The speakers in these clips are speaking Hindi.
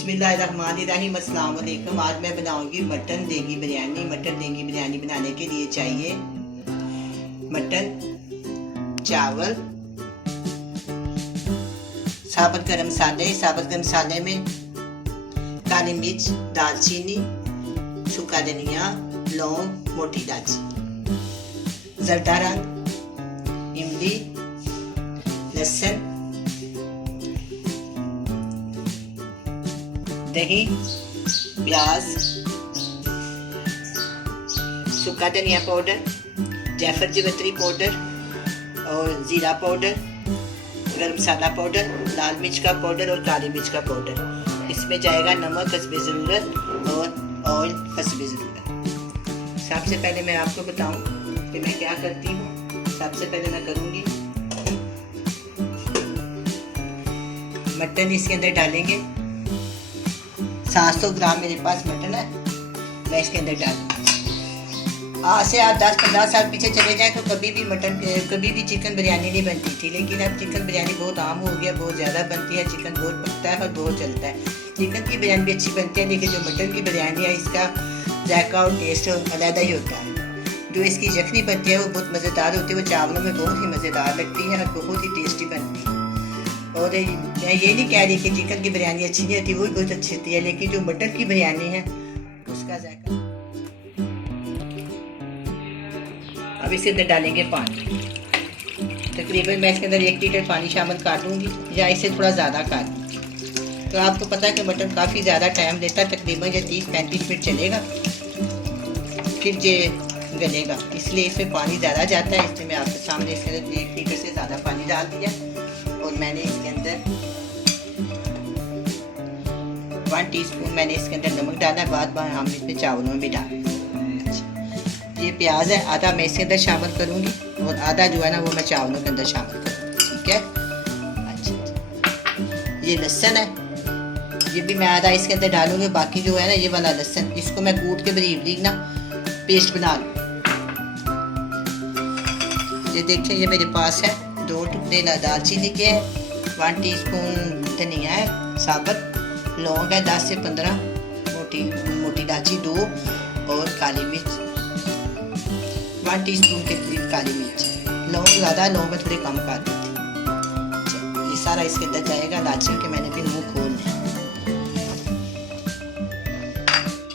बिस्मिल्लाहिर्रहमानिर्रहीम। अस्सलाम वालेकुम। आज मैं बनाऊंगी मटन देगी बिरयानी। मटन देगी बिरयानी बनाने के लिए चाहिए मटन, चावल, साबुत गरम मसाले। साबुत गरम मसाले में काली मिर्च, दालचीनी, सूखा धनिया, लौंग, मोटी इलायची, जर्दा रंग, इमली, लहसुन, दही, प्याज, सूखा धनिया पाउडर, जायफल जावित्री पाउडर और ज़ीरा पाउडर, गरम मसाला पाउडर, लाल मिर्च का पाउडर और काली मिर्च का पाउडर। इसमें जाएगा नमक हस्बे ज़रूरत और ऑयल हस्बे ज़रूरत। सबसे पहले मैं आपको बताऊं कि मैं क्या करती हूँ। सबसे पहले मैं करूँगी मटन इसके अंदर डालेंगे। 700 ग्राम मेरे पास मटन है, मैं इसके अंदर डालूंगी। आज से आप 10-15 साल पीछे चले जाएं तो कभी भी चिकन बिरयानी नहीं बनती थी, लेकिन अब चिकन बिरयानी बहुत आम हो गया, बहुत ज़्यादा बनती है। चिकन बहुत पकता है और बहुत चलता है। चिकन की बिरयानी भी अच्छी बनती है, लेकिन जो मटन की बिरयानी है इसका जायका और टेस्ट अलग ही होता है। जो इसकी यखनी बनती है वो बहुत मज़ेदार होती है, वो चावलों में बहुत ही मज़ेदार लगती है और बहुत ही टेस्टी बनती है। और मैं ये नहीं कह रही कि चिकन की बिरयानी अच्छी नहीं होती, वो भी बहुत अच्छी होती है, लेकिन जो मटन की बिरयानी है उसका जायका। अब इसके अंदर डालेंगे पानी। तकरीबन मैं इसके अंदर 1 लीटर पानी शामिल कर दूँगी या इससे थोड़ा ज़्यादा कर दूँगी। तो आपको पता है कि मटन काफ़ी ज़्यादा टाइम लेता है, तकरीबन ये 30-35 मिनट चलेगा, फिर ये गलेगा, इसलिए इसमें पानी ज़्यादा जाता है। इसलिए मैं आपके सामने इसके अंदर 1 लीटर से ज़्यादा पानी डाल दिया और मैंने इसके अंदर 1 टीस्पून मैंने इसके अंदर नमक डाला है। बाद हम इसमें चावलों में भी डालें। ये प्याज है, आधा मैं इसके अंदर शामिल करूँगी और आधा जो है ना वो मैं चावलों के अंदर शामिल करूँगी, ठीक है। अच्छा, ये लहसुन है, ये भी मैं आधा इसके अंदर डालूँगी। बाकी जो है ना ये वाला लहसुन, इसको मैं कूट के बारीक ना पेस्ट बना लूँ। ये देखिए, ये मेरे पास है 2 टुकड़े दालचीनी के हैं, 1 टीस्पून धनिया है साबुत, लौंग है 10 से 15, मोटी इलायची 2 और काली मिर्च 1 टीस्पून के करीब काली मिर्च। लौंग ज़्यादा, लौंग में थोड़ी कम कर देती। ये सारा इसके अंदर जाएगा। दालचीनी के मैंने भी मुंह खोल लिया।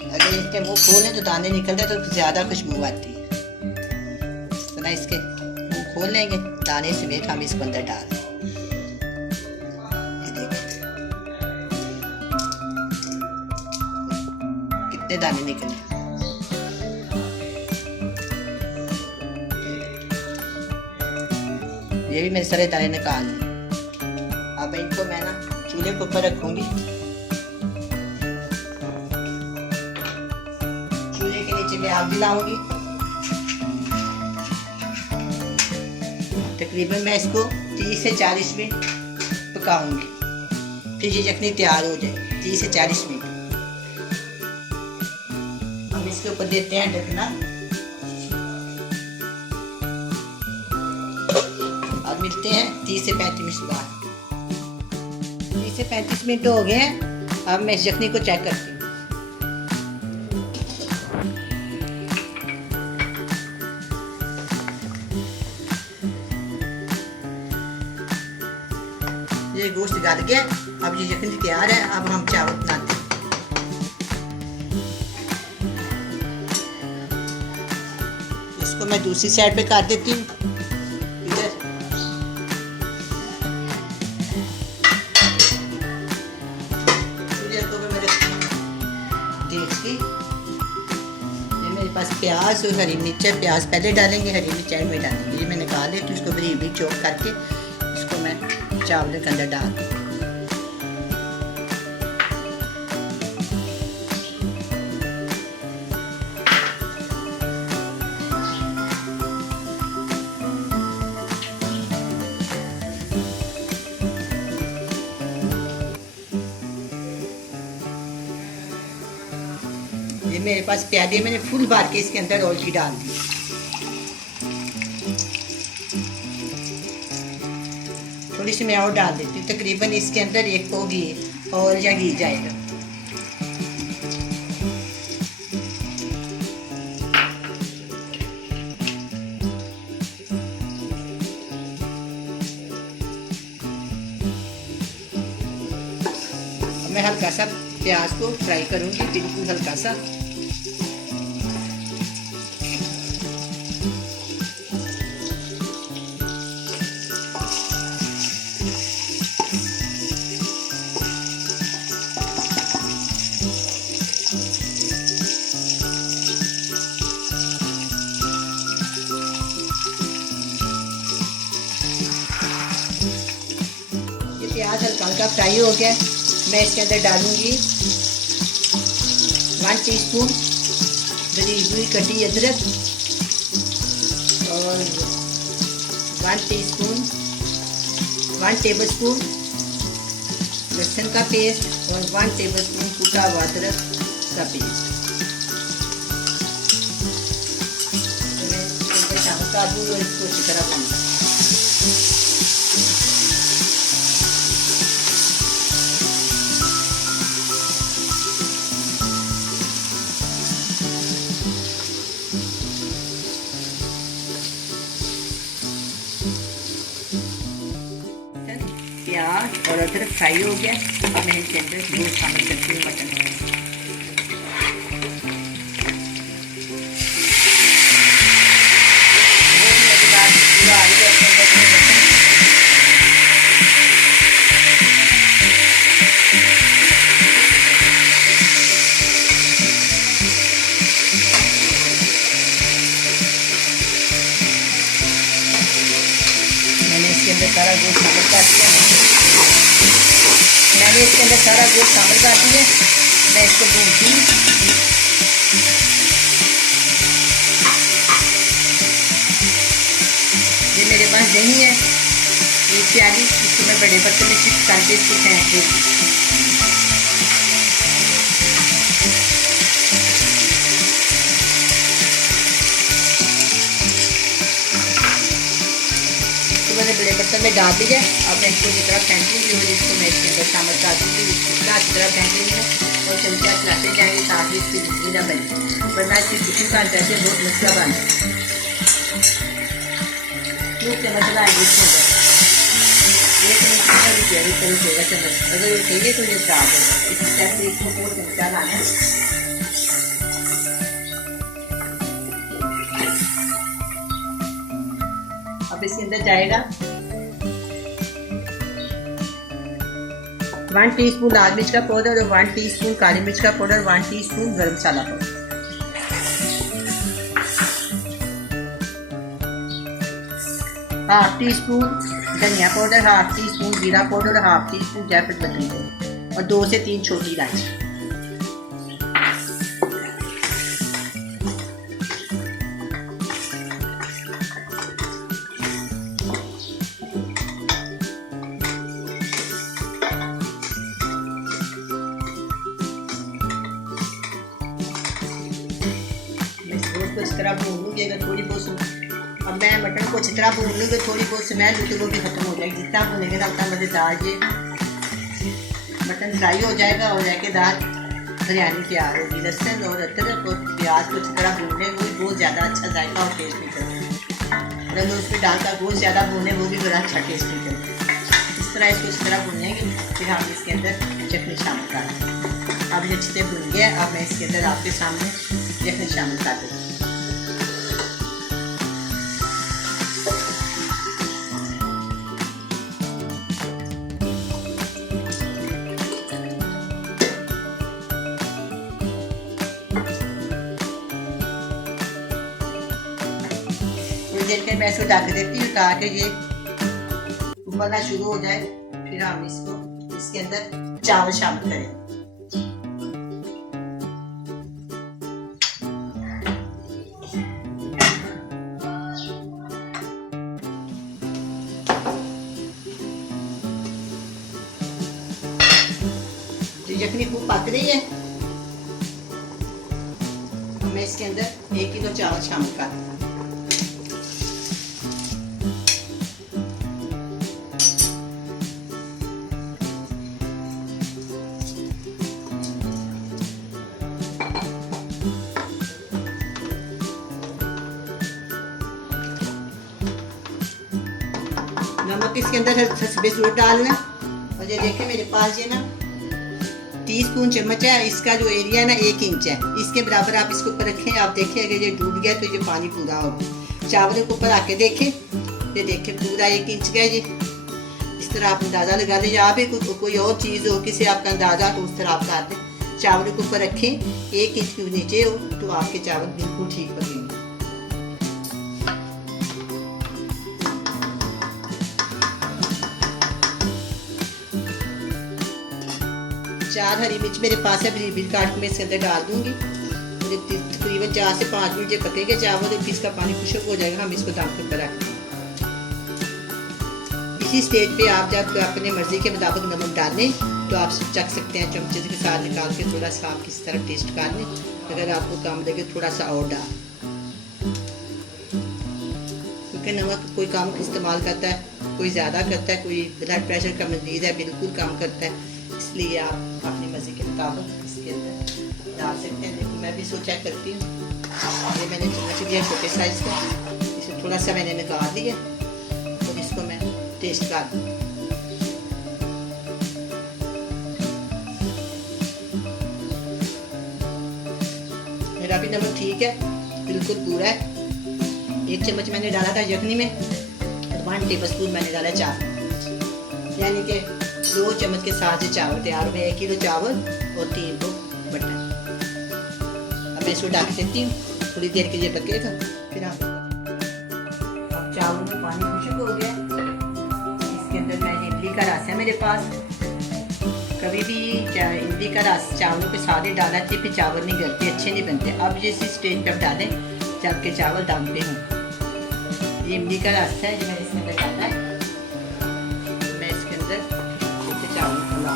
अगर इसके मुंह खोलें तो दाने निकलते हैं तो ज़्यादा खुशबू आती है। तो ना इसके मुंह खोल लेंगे, दाने समेत हम इसको अंदर डाल दें। ये देखिए कितने दाने निकले। ये भी मेरे सारे दाने निकाल दिए। अब इनको मैं ना चूल्हे के ऊपर रखूंगी। चूल्हे के नीचे मैं आग जलाऊंगी। तकरीबन मैं इसको 30 से 40 मिनट पकाऊंगी, फिर ये यखनी तैयार हो जाए। 30 से 40 मिनट हम इसके ऊपर देते हैं ढकना। अब मिलते हैं 30 से 35 मिनट बाद। 30 से 35 मिनट हो गए हैं। अब मैं इस यखनी को चेक करती हूँ। ये गोश्त गल गया, अब ये यखनी तैयार है। अब हम चावल बनाते हैं। इसको मैं दूसरी साइड पे कर देती हूँ। इधर को मैं रखती हूँ देखिए। ये मेरे पास प्याज और हरी मिर्च है। प्याज पहले डालेंगे, हरी मिर्च एंड में डालेंगे। ये मैंने निकाल लिया, तो इसको बारीक चॉप करके इसको मैं चावल के अंदर डाल दूँ। ये मेरे पास प्याले मैंने फुल भर के इसके अंदर ऑयल की डाल दी। थोड़ी सी मैं और डाल देती हूँ। तकरीबन इसके अंदर 1 पाव घी और या घी जाएगा। हल्का सा प्याज को फ्राई करूंगी, बिल्कुल हल्का सा। प्याज हल्का हल्का फ्राई हो गया, मैं इसके अंदर डालूंगी 1 टीस्पून भरी हुई कटी अदरक और 1 टेबलस्पून लहसुन का पेस्ट और 1 टेबलस्पून कूटा हुआ अदरक का पेस्ट। तो मैं इसके शामिल कर दूँगी और इसको अच्छी तरह भूनूंगी। प्याज और अदरक फ्राई हो गया, अब मैं इसके अंदर गोश्त शामिल करती हूँ, मटन। मैंने इसके अंदर सारा गोश्त शामिल कर दिया, मैंने इसके अंदर सारा गोश्त शामिल कर दिया। मैं इसको भूनती हूँ। ये मेरे पास दही है, ये प्याली, इसको मैं बड़े बर्तन में शिफ्ट करके इसको फेंक दूँ। मैंने बड़े बर्तन में डाल दिया। अब मैं इसको जितना फेंकूंगी और इसको मैं इसके अंदर शामिल कर दूँगी। इतना अच्छी तरह फेंकेंगे और चमचा चलाते जाएंगे ताकि इसकी बिजली ना बने, वरना इसकी खुशी का अंदाज से बहुत मसला बना। क्यों चम्मच लाएंगे इसके अंदर, एक मिनट भी जैसे करेगा चम्मच, अगर ये चाहिए तो ये डाल देगा। इस तरह से इसको बहुत चमचा लाना है। अब इसके अंदर जाएगा 1 टीस्पून लाल मिर्च का पाउडर और 1 टीस्पून काली मिर्च का पाउडर, 1 टीस्पून गरम मसाला पाउडर, 1/2 टीस्पून धनिया पाउडर, 1/2 टीस्पून जीरा पाउडर, 1/2 टीस्पून जायफल पाउडर और 2 से 3 छोटी इलायची। को इस तरह भून लूँगी। अगर थोड़ी बहुत, अब मैं मटन को अच्छी तरह भून लूँगी, थोड़ी बहुत स्मेल होती वो भी खत्म हो जाएगी। जितना भूनेंगे ना उतना मज़ेदार ये मटन फ्राई हो जाएगा और जायकेदार बिरयानी तैयार होगी। लहसुन और अदरक और प्याज को अच्छी तरह भूनने वो भी बहुत ज़्यादा अच्छा जायका और टेस्ट निकलता है। अगर उसमें डालकर गोश्त ज़्यादा भूने वो भी बड़ा अच्छा टेस्ट निकलता है। इस तरह इसको इस तरह भूनेंगे, फिर हम इसके अंदर चटनी शामिल कर देंगे। अब ये अच्छी से भून गया, अब मैं इसके अंदर आपके सामने चटनी शामिल कर देती हूँ। देर के मैं इसको ढक देती हूँ ताकि ये उबलना शुरू हो जाए, फिर हम इसको इसके अंदर चावल शामिल करें। तो यखनी खूब पक रही है, मैं इसके अंदर 1 किलो चावल शामिल कर दूँ। नमक इसके अंदर हल्का सा जरूर डालना। और ये देखें मेरे पास ये ना टीस्पून चम्मच है, इसका जो एरिया है ना 1 इंच है, इसके बराबर आप इसके ऊपर रखें। आप देखिए अगर ये डूब गया तो ये पानी पूरा होगा। चावल के ऊपर आके देखें, ये देखें पूरा 1 इंच का ये। इस तरह आप अंदाज़ा लगा लें, या भी कोई और चीज़ हो किसी आपका अंदाज़ा तो उस तरह आप कर दें। चावल के ऊपर रखें, 1 इंच के नीचे हो तो आपके चावल बिल्कुल ठीक बनेंगे। 4 हरी मिर्च मेरे पास है, बिल्कुल काट के मैं इसके अंदर डाल दूंगी। मुझे तकरीबन 4 से 5 मिनट जब पकेंगे चावल तो इसका पानी खुश्क हो जाएगा। हम इसको दाम के ऊपर रख देंगे। इसी स्टेज पे आप जब अपने मर्जी के मुताबिक नमक डालें तो आप चख सकते हैं, चमचे के साथ निकाल के थोड़ा सा आप किस तरह टेस्ट कर लें। अगर आपको कम लगे थोड़ा सा और डाल, क्योंकि नमक कोई कम इस्तेमाल करता है, कोई ज़्यादा करता है, कोई ब्लड प्रेशर का मरीज है बिल्कुल कम करता है, इसलिए आप अपनी मर्जी के मुताबिक इसके अंदर डाल सकते हैं। देखो मैं भी इसको चेक करती हूँ। ये मैंने चम्मच दिया छोटे साइज़ का, इसे थोड़ा सा मैंने निकाल दिया और इसको मैं टेस्ट कर दूँ। मेरा भी नमक ठीक है, बिल्कुल पूरा है। 1 चम्मच मैंने डाला था यखनी में और 1 टेबलस्पून मैंने डाला चावल, यानी कि 2 चम्मच के साथ से चावल तैयार हुए। 1 किलो चावल और 3 को मटन। अब मैं इसको ढक देती हूँ, थोड़ी देर के लिए पकेगा। फिर आप अब चावल में पानी खुश्क हो गया। इसके अंदर मैं इमली का रस है मेरे पास। कभी भी इमली का रस चावलों के साथ ही डालना चाहिए, फिर चावल नहीं गलते, अच्छे नहीं बनते। अब ये इसी स्टेज पर डालें जबकि चावल दम पे हों। ये इमली का रस है जो मैंने इसके अंदर डाला है। मैं इसके अंदर चावल फुला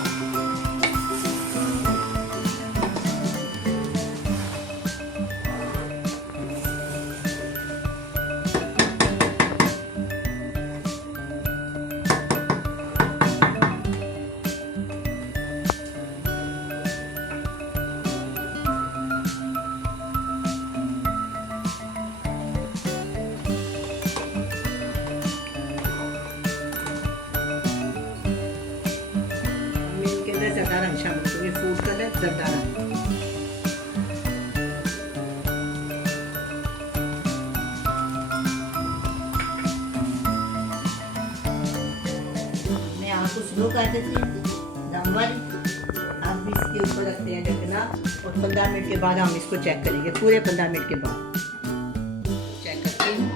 जरदारा शामिल करेंगे, फूड कलर जरदारा। मैं आपको स्लो कर देती हूँ दम वाली। अब इसके ऊपर रखते हैं ढकना और 15 मिनट के बाद हम इसको चेक करेंगे। पूरे 15 मिनट के बाद चेक करती हूँ।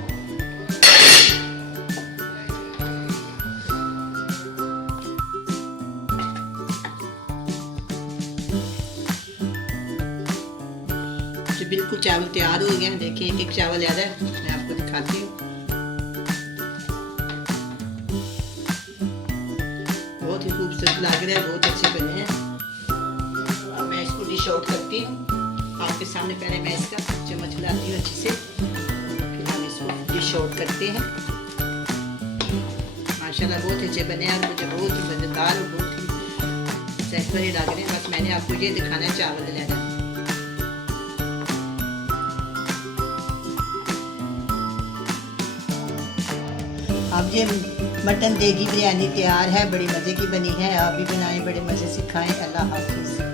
बिल्कुल चावल तैयार हो गए हैं। देखिए एक चावल याद है, मैं आपको दिखाती हूँ। बहुत ही खूबसूरत लग रहा है, बहुत अच्छे बने हैं। अब मैं इसको डिश आउट करती हूँ आपके सामने। पहले मैं इसका चम्मच हिलाती हूँ अच्छे से, फिर हम इसको डिश आउट करते हैं। माशाल्लाह बहुत अच्छे बने हैं और मुझे बहुत ही मज़ेदार और बहुत ही सेहतमंद लग रहे हैं। बस मैंने आपको ये दिखाना है चावल लेना। अब ये मटन देगी बिरयानी तैयार है, बड़ी मज़े की बनी है। आप भी बनाएं, बड़े मज़े से खाएं। अल्लाह हाफ़िज़।